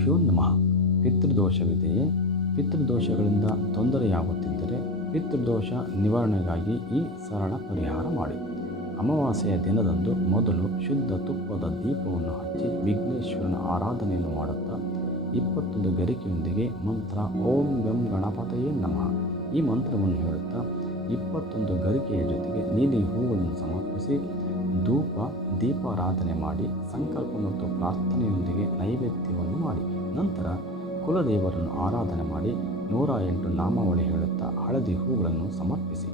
ಗುರುಭ್ಯೋ ನಮಃ. ಪಿತೃದೋಷವಿದೆಯೇ? ಪಿತೃದೋಷಗಳಿಂದ ತೊಂದರೆಯಾಗುತ್ತಿದ್ದರೆ ಪಿತೃದೋಷ ನಿವಾರಣೆಗಾಗಿ ಈ ಸರಳ ಪರಿಹಾರ ಮಾಡಿ. ಅಮಾವಾಸ್ಯೆಯ ದಿನದಂದು ಮೊದಲು ಶುದ್ಧ ತುಪ್ಪದ ದೀಪವನ್ನು ಹಚ್ಚಿ ವಿಘ್ನೇಶ್ವರನ ಆರಾಧನೆಯನ್ನು ಮಾಡುತ್ತಾ 21 ಗರಿಕೆಯೊಂದಿಗೆ ಮಂತ್ರ ಓಂ ಗಂ ಗಣಪತಯೇ ನಮಃ ಈ ಮಂತ್ರವನ್ನು ಹೇಳುತ್ತಾ 21 ಗರಿಕೆಯ ಜೊತೆಗೆ ನೀಲಿ ಹೂಗಳನ್ನು ಸಮರ್ಪಿಸಿ ಧೂಪ ದೀಪಾರಾಧನೆ ಮಾಡಿ ಸಂಕಲ್ಪ ಮತ್ತು ಪ್ರಾರ್ಥನೆಯೊಂದಿಗೆ ನೈವೇದ್ಯವನ್ನು ಮಾಡಿ. ನಂತರ ಕುಲದೇವರನ್ನು ಆರಾಧನೆ ಮಾಡಿ 108 ನಾಮಾವಳಿ ಹೇಳುತ್ತಾ ಹಳದಿ ಹೂಗಳನ್ನು ಸಮರ್ಪಿಸಿ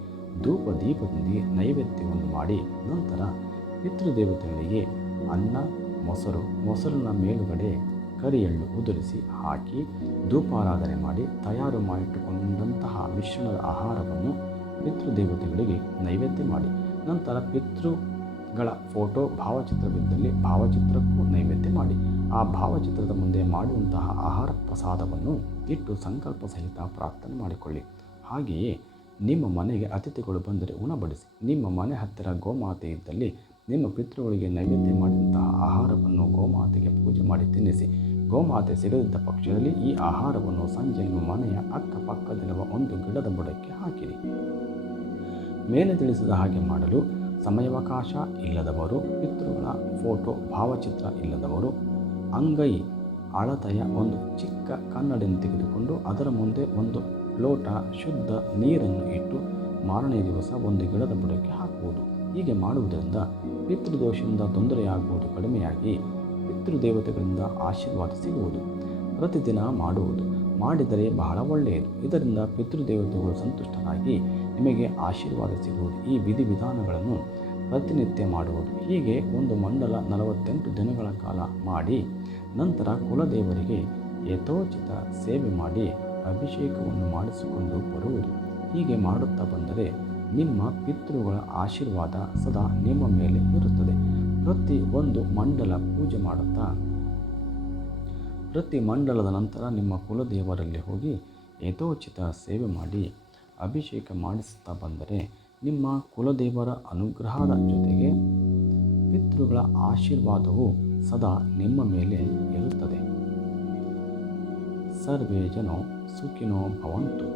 ಧೂಪ ದೀಪದೊಂದಿಗೆ ನೈವೇದ್ಯವನ್ನು ಮಾಡಿ. ನಂತರ ಪಿತೃದೇವತೆಗಳಿಗೆ ಅನ್ನ ಮೊಸರಿನ ಮೇಲುಗಡೆ ಕರಿಯಳ್ಳು ಉದುರಿಸಿ ಹಾಕಿ ಧೂಪಾರಾಧನೆ ಮಾಡಿ ತಯಾರು ಮಾಡಿಟ್ಟುಕೊಂಡಂತಹ ಮಿಶ್ರಣದ ಆಹಾರವನ್ನು ಪಿತೃದೇವತೆಗಳಿಗೆ ನೈವೇದ್ಯ ಮಾಡಿ. ನಂತರ ಪಿತೃಗಳ ಫೋಟೋ ಭಾವಚಿತ್ರವಿದ್ದಲ್ಲಿ ಭಾವಚಿತ್ರಕ್ಕೂ ನೈವೇದ್ಯ ಮಾಡಿ. ಆ ಭಾವಚಿತ್ರದ ಮುಂದೆ ಮಾಡಿದಂತಹ ಆಹಾರ ಪ್ರಸಾದವನ್ನು ಇಟ್ಟು ಸಂಕಲ್ಪ ಸಹಿತ ಪ್ರಾರ್ಥನೆ ಮಾಡಿಕೊಳ್ಳಿ. ಹಾಗೆಯೇ ನಿಮ್ಮ ಮನೆಗೆ ಅತಿಥಿಗಳು ಬಂದರೆ ಉಣಬಡಿಸಿ. ನಿಮ್ಮ ಮನೆ ಹತ್ತಿರ ಗೋಮಾತೆ ಇದ್ದಲ್ಲಿ ನಿಮ್ಮ ಪಿತೃಗಳಿಗೆ ನೈವೇದ್ಯ ಮಾಡಿದಂತಹ ಆಹಾರವನ್ನು ಗೋಮಾತೆಗೆ ಪೂಜೆ ಮಾಡಿ ತಿನ್ನಿಸಿ. ಗೋಮಾತೆ ಸಿಗದಿದ್ದ ಪಕ್ಷದಲ್ಲಿ ಈ ಆಹಾರವನ್ನು ಸಂಜೆ ನಿಮ್ಮ ಮನೆಯ ಅಕ್ಕಪಕ್ಕದಲ್ಲಿರುವ ಒಂದು ಗಿಡದ ಬುಡಕ್ಕೆ ಹಾಕಿರಿ. ಮೇಲೆ ತಿಳಿಸಿದ ಹಾಗೆ ಮಾಡಲು ಸಮಯಾವಕಾಶ ಇಲ್ಲದವರು, ಪಿತೃಗಳ ಫೋಟೋ ಭಾವಚಿತ್ರ ಇಲ್ಲದವರು ಅಂಗೈ ಅಳತೆಯ ಒಂದು ಚಿಕ್ಕ ಕನ್ನಡಿಯನ್ನು ತೆಗೆದುಕೊಂಡು ಅದರ ಮುಂದೆ ಒಂದು ಲೋಟ ಶುದ್ಧ ನೀರನ್ನು ಇಟ್ಟು ಮಾರನೇ ದಿವಸ ಒಂದು ಗಿಡದ ಬುಡಕ್ಕೆ ಹಾಕುವುದು. ಹೀಗೆ ಮಾಡುವುದರಿಂದ ಪಿತೃದೋಷದಿಂದ ತೊಂದರೆಯಾಗುವುದು ಕಡಿಮೆಯಾಗಿ ಪಿತೃದೇವತೆಗಳಿಂದ ಆಶೀರ್ವಾದ ಸಿಗುವುದು. ಪ್ರತಿದಿನ ಮಾಡುವುದು. ಮಾಡಿದರೆ ಬಹಳ ಒಳ್ಳೆಯದು. ಇದರಿಂದ ಪಿತೃದೇವತೆಗಳು ಸಂತುಷ್ಟರಾಗಿ ನಿಮಗೆ ಆಶೀರ್ವಾದ ಸಿಗುವುದು. ಈ ವಿಧಿವಿಧಾನಗಳನ್ನು ಪ್ರತಿನಿತ್ಯ ಮಾಡುವುದು. ಹೀಗೆ ಒಂದು ಮಂಡಲ 48 ದಿನಗಳ ಕಾಲ ಮಾಡಿ ನಂತರ ಕುಲದೇವರಿಗೆ ಯಥೋಚಿತ ಸೇವೆ ಮಾಡಿ ಅಭಿಷೇಕವನ್ನು ಮಾಡಿಸಿಕೊಂಡು ಬರುವುದು. ಹೀಗೆ ಮಾಡುತ್ತಾ ಬಂದರೆ ನಿಮ್ಮ ಪಿತೃಗಳ ಆಶೀರ್ವಾದ ಸದಾ ನಿಮ್ಮ ಮೇಲೆ ಇರುತ್ತದೆ. ಪ್ರತಿ ಒಂದು ಮಂಡಲ ಪೂಜೆ ಮಾಡುತ್ತಾ ಪ್ರತಿ ಮಂಡಲದ ನಂತರ ನಿಮ್ಮ ಕುಲದೇವರಲ್ಲಿ ಹೋಗಿ ಯಥೋಚಿತ ಸೇವೆ ಮಾಡಿ ಅಭಿಷೇಕ ಮಾಡಿಸುತ್ತಾ ಬಂದರೆ ನಿಮ್ಮ ಕುಲದೇವರ ಅನುಗ್ರಹದ ಜೊತೆಗೆ ಪಿತೃಗಳ ಆಶೀರ್ವಾದವು ಸದಾ ನಿಮ್ಮ ಮೇಲೆ ಇರುತ್ತದೆ. ಸರ್ವೇ ಜನೋ ಸುಖಿನೋ ಭವಂತು.